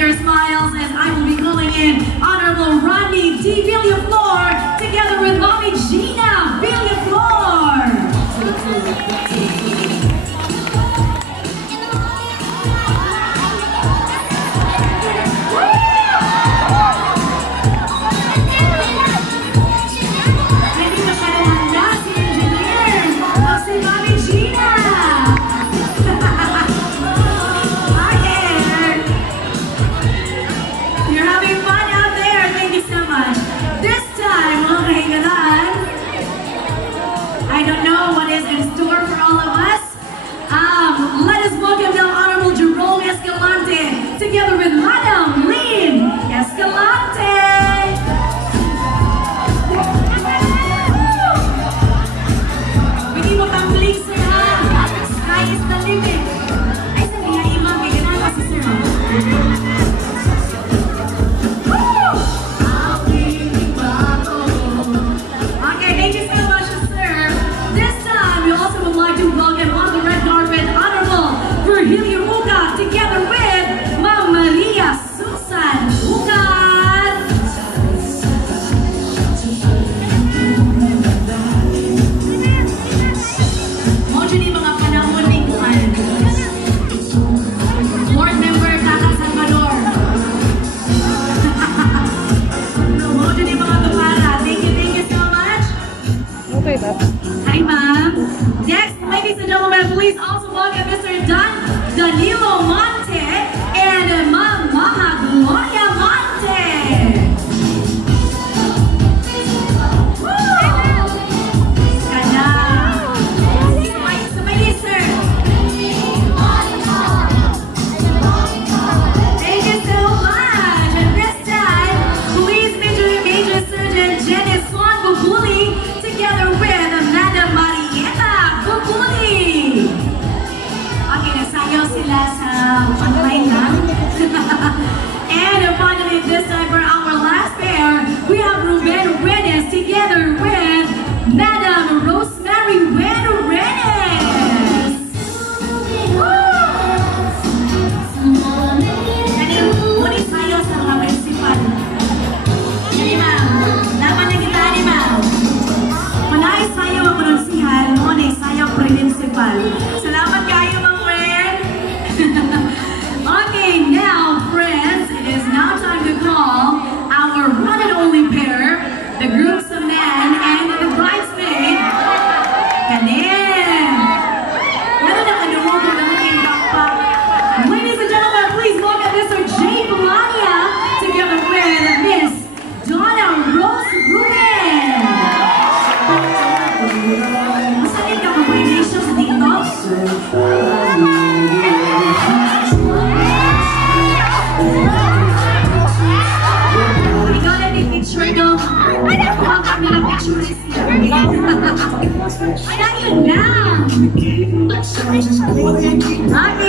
their smiles as I will be calling in Honorable Ronnie D. Villaflor together with Mommy Gina Villaflor. I don't know what is in store for all of us. Let us welcome now Honorable Jerome Escalante together with Madam Lynn Escalante. Hindi mo tambling, sir, ha? Sky is the limit. Ay, sabi nga, Ima, may ganang kasi, sir. Okay, thank you so much, sir. This time, we also would like to welcome on the red carpet Honorable Virgilio Muca together with Ma'am Maria Susan Mucan. Mo dyan yung mga panahon ni Juan. Board member Tata Salvador. Mo dyan yung mga tupara. Thank you so much. Okay, ma'am. Hi, ma'am. Next, ladies and gentlemen, please also welcome Mr. Danilo Monte and Ma'am Maha Gloria Monte. Ganda. Sabay, sir. Thank you so much. And this time, please Major Surgeon Janice Swan Bubuli together with Madam Marietta Bubuli. Okay, nasayaw sila sa online lang. And finally, this time for our last pair, we have Ruben Renes together with Madam Rosemary Wen Renes. Ngunit sayaw sa mga prinsipal. Hindi, ma'am. Laban na kita ni ma'am. Manay sayaw ang pronunsihan, ngunit sayaw prinsipal. Salamat kayo, Ma'am Wen. Okay, now, friends, it is now time to call our one and only pair, the groom's man and the bridesmaid. Kanin! Ano na kanuhugo na maging backpack? Ladies and gentlemen, please welcome Mr. Jay Melania together with Miss Donna Rose Ruben. Masalit ka ba may nation sa dito? Ikaw na yung picture no? Ang kami ng picture is here. Ay, yun lang! Okay,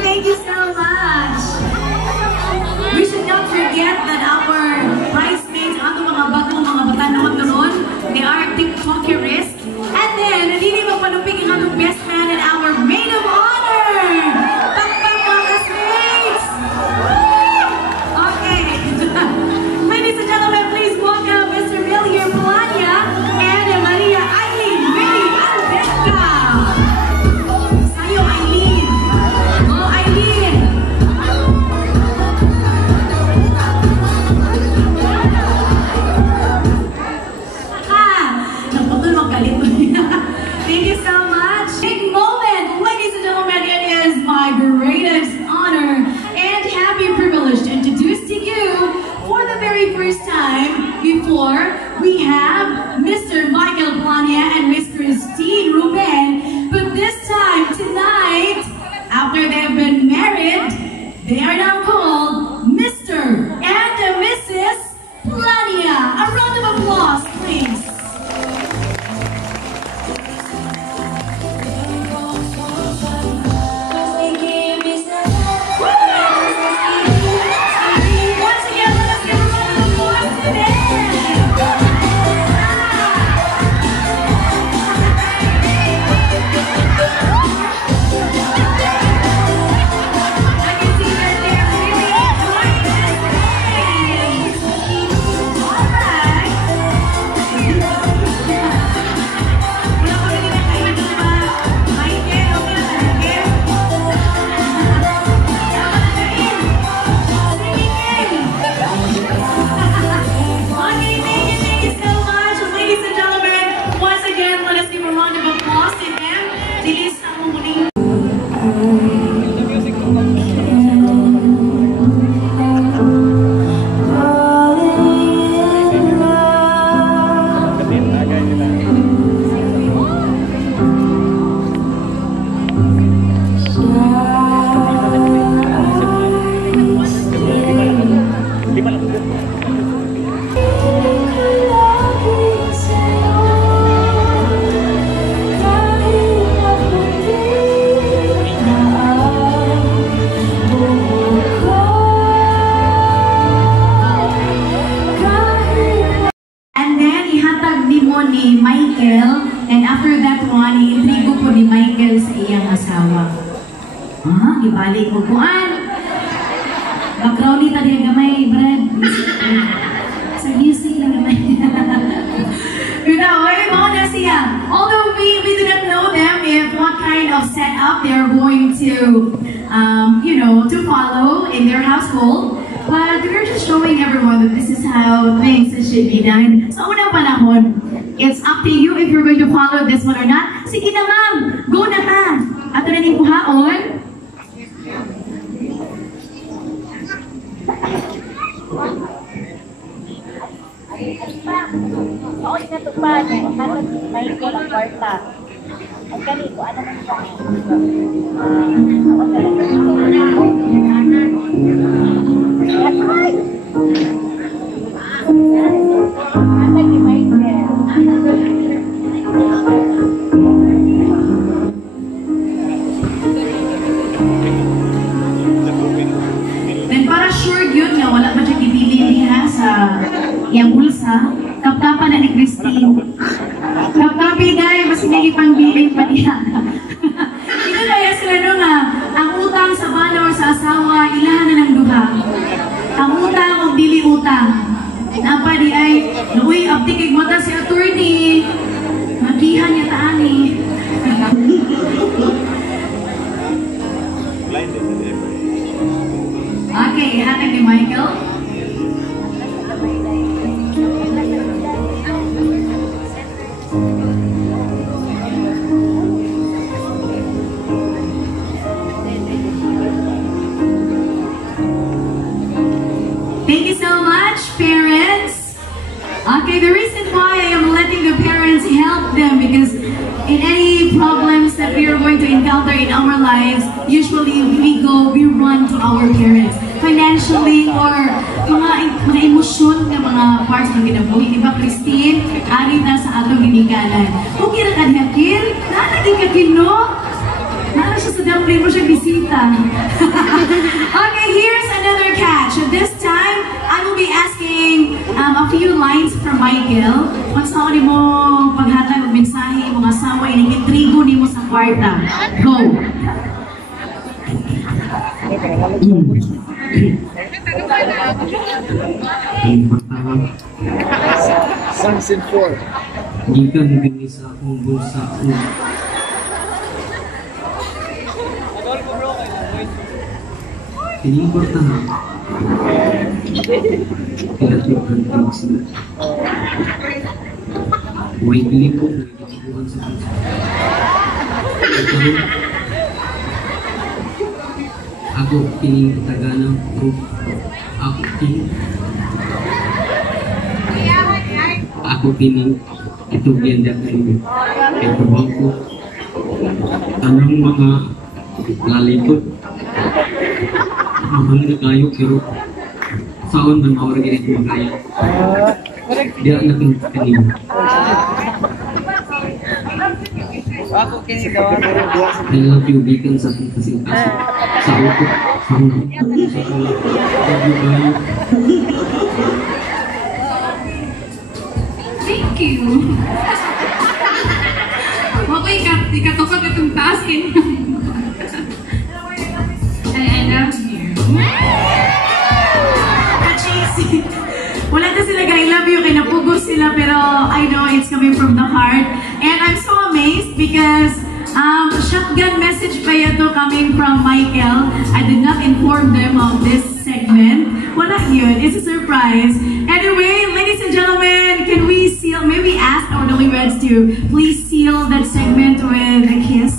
thank you so much. We should not forget that our bridesmaids, ang mga bagong mga batanon doon, they are TikTokerists. And then, hindi mo panupigin ang best man and our maid of honor! Takpak mga classmates! Okay. Ladies and gentlemen, please welcome Mr. Villier Melania and Maria Eileen Mary Alberta. Sayo, Eileen. ibalik mo kuan. Background nita din gamay, Brad. Sa music lang gamay. You know, although we do not know them if what kind of setup they're going to, you know, to follow in their household. But we're just showing everyone that this is how things should be done. So, unang panahon, it's up to you if you're going to follow this one or not. Sige na ma'am, go na ta. Ato na ning kuhaon. Oo, sinatupad. May kulang kwarta. Ang ganito, ano man siya? Then para sure yun nga, wala ba siya kibili niya sa iyang bulsa? Kapkapan na ni Christine. Kapkapi dahil mas hindi ipangbiling pa niya. Ito kaya sila no nga, ang utang sa bana o sa asawa, ilahan na ng duha. Ang utang o dili utang. Napa di ay, uy, abtikig mata si attorney. Magihan niya taani. Okay, hatag ni Michael. Thank you so much, parents. Okay, the reason why I am letting the parents help them because in any problems that we are going to encounter in our lives, usually we run to our parents. Financially or mga emosyon ng mga parts ng kinabuhi. Diba, Christine? Ari na sa atong ginikanan. Kung kira ka dihakil, nalagin ka kino. Nala siya sa damri mo siya bisita. Okay, here's another catch. This time, I will be asking a few lines from Michael. Kung saan mo paghatag ng mensahe, mga asawa, intrigo ni mo sa kwarta. Go! Ang pertama, Sunset 4. gikan kini sa akong bulsa ko. Ini pertama, kailangan kan sila. Weekly ko, nagtitipuan sa bulsa. Ako kining Tagalog ko. Ako kining ito ganda kayo. Ito bangko. Anong mga lalipot. Mahal kayo pero saan man mawala ganito magaya. Dia anak ng kanina. Ako kinagawa na rin. I love you, bikan sa aking kasing-kasing. Sa utot, sa unang, sa ulat. Love you, kayo. Thank you. Okay, ikatukot itong taas I love you. Ka-cheesy. Wala na sila I love you, kinapugos sila, pero I know it's coming from the heart. And I'm so amazed because shotgun message pa ito coming from Michael. I did not inform them of this segment. Wala yun, it's a surprise. Anyway, ladies and gentlemen, can we seal, maybe ask our newlyweds to please seal that segment with a kiss?